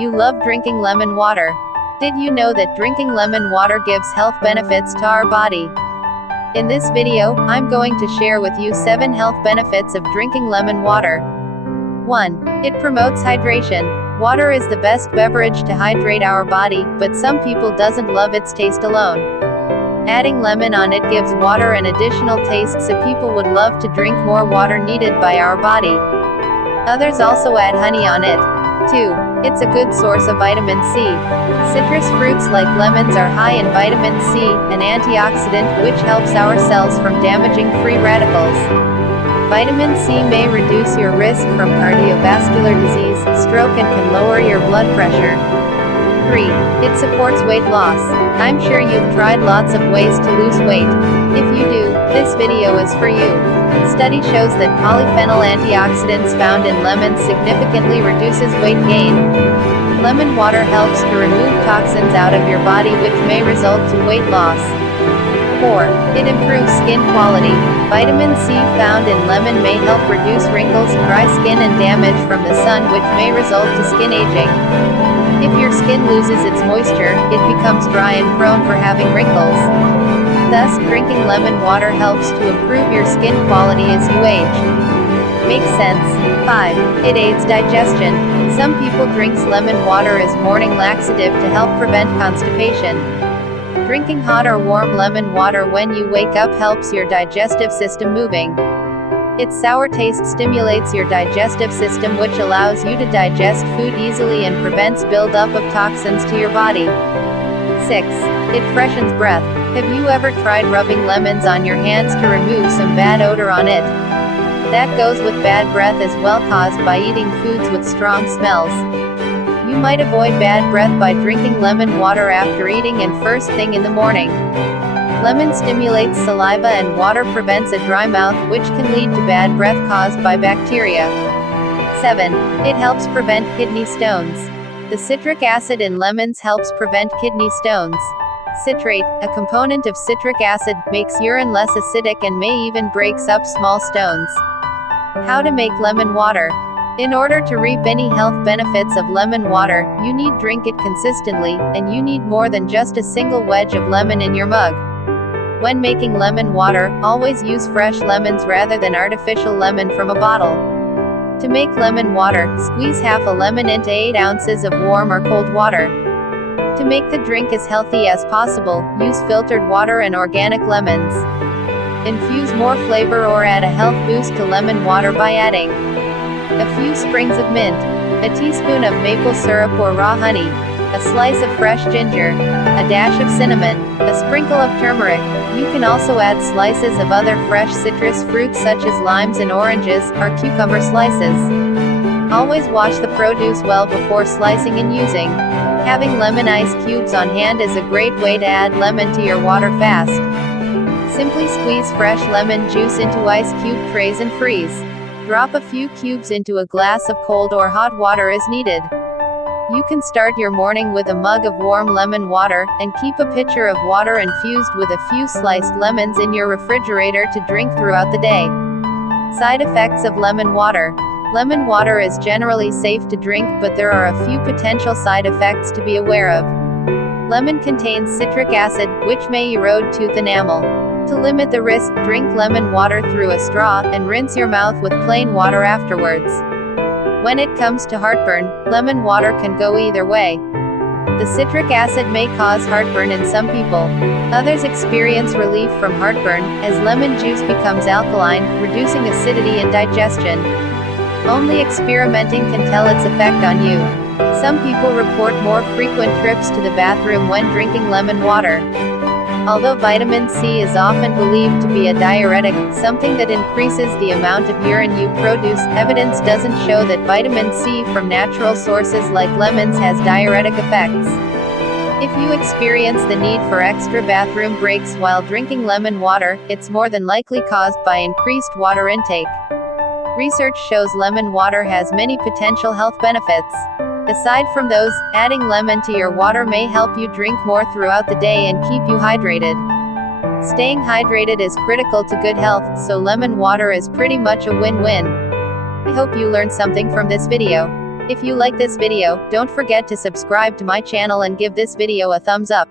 you love drinking lemon water? Did you know that drinking lemon water gives health benefits to our body? In this video, I'm going to share with you 7 health benefits of drinking lemon water. 1. It promotes hydration. Water is the best beverage to hydrate our body, but some people doesn't love its taste alone. Adding lemon on it gives water an additional taste, so people would love to drink more water needed by our body. Others also add honey on it. 2. It's a good source of vitamin C. Citrus fruits like lemons are high in vitamin C, an antioxidant, which helps our cells from damaging free radicals. Vitamin C may reduce your risk from cardiovascular disease, stroke, and can lower your blood pressure. 3. It supports weight loss. I'm sure you've tried lots of ways to lose weight. If you do, this video is for you. Study shows that polyphenol antioxidants found in lemons significantly reduces weight gain. Lemon water helps to remove toxins out of your body, which may result to weight loss. 4. It improves skin quality. Vitamin C found in lemon may help reduce wrinkles, dry skin, and damage from the sun, which may result to skin aging. If your skin loses its moisture, it becomes dry and prone for having wrinkles. Thus, drinking lemon water helps to improve your skin quality as you age. Makes sense. 5. It aids digestion. Some people drinks lemon water as morning laxative to help prevent constipation. Drinking hot or warm lemon water when you wake up helps your digestive system moving. Its sour taste stimulates your digestive system, which allows you to digest food easily and prevents buildup of toxins to your body. 6. It freshens breath. Have you ever tried rubbing lemons on your hands to remove some bad odor on it? That goes with bad breath as well, caused by eating foods with strong smells. You might avoid bad breath by drinking lemon water after eating and first thing in the morning. Lemon stimulates saliva, and water prevents a dry mouth, which can lead to bad breath caused by bacteria. 7. It helps prevent kidney stones. The citric acid in lemons helps prevent kidney stones. Citrate, a component of citric acid, makes urine less acidic and may even breaks up small stones. How to make lemon water. In order to reap any health benefits of lemon water, you need drink it consistently, and you need more than just a single wedge of lemon in your mug. When making lemon water, always use fresh lemons rather than artificial lemon from a bottle. To make lemon water, squeeze half a lemon into 8 ounces of warm or cold water. To make the drink as healthy as possible, use filtered water and organic lemons. Infuse more flavor or add a health boost to lemon water by adding a few sprigs of mint, a teaspoon of maple syrup or raw honey, a slice of fresh ginger, a dash of cinnamon, a sprinkle of turmeric. You can also add slices of other fresh citrus fruits such as limes and oranges, or cucumber slices. Always wash the produce well before slicing and using. Having lemon ice cubes on hand is a great way to add lemon to your water fast. Simply squeeze fresh lemon juice into ice cube trays and freeze. Drop a few cubes into a glass of cold or hot water as needed. You can start your morning with a mug of warm lemon water, and keep a pitcher of water infused with a few sliced lemons in your refrigerator to drink throughout the day. Side effects of lemon water. Lemon water is generally safe to drink, but there are a few potential side effects to be aware of. Lemon contains citric acid, which may erode tooth enamel. To limit the risk, drink lemon water through a straw, and rinse your mouth with plain water afterwards. When it comes to heartburn, lemon water can go either way. The citric acid may cause heartburn in some people. Others experience relief from heartburn, as lemon juice becomes alkaline, reducing acidity and digestion. Only experimenting can tell its effect on you. Some people report more frequent trips to the bathroom when drinking lemon water. Although vitamin C is often believed to be a diuretic, something that increases the amount of urine you produce, evidence doesn't show that vitamin C from natural sources like lemons has diuretic effects. If you experience the need for extra bathroom breaks while drinking lemon water, it's more than likely caused by increased water intake. Research shows lemon water has many potential health benefits. Aside from those, adding lemon to your water may help you drink more throughout the day and keep you hydrated. Staying hydrated is critical to good health, so lemon water is pretty much a win-win. I hope you learned something from this video. If you like this video, don't forget to subscribe to my channel and give this video a thumbs up.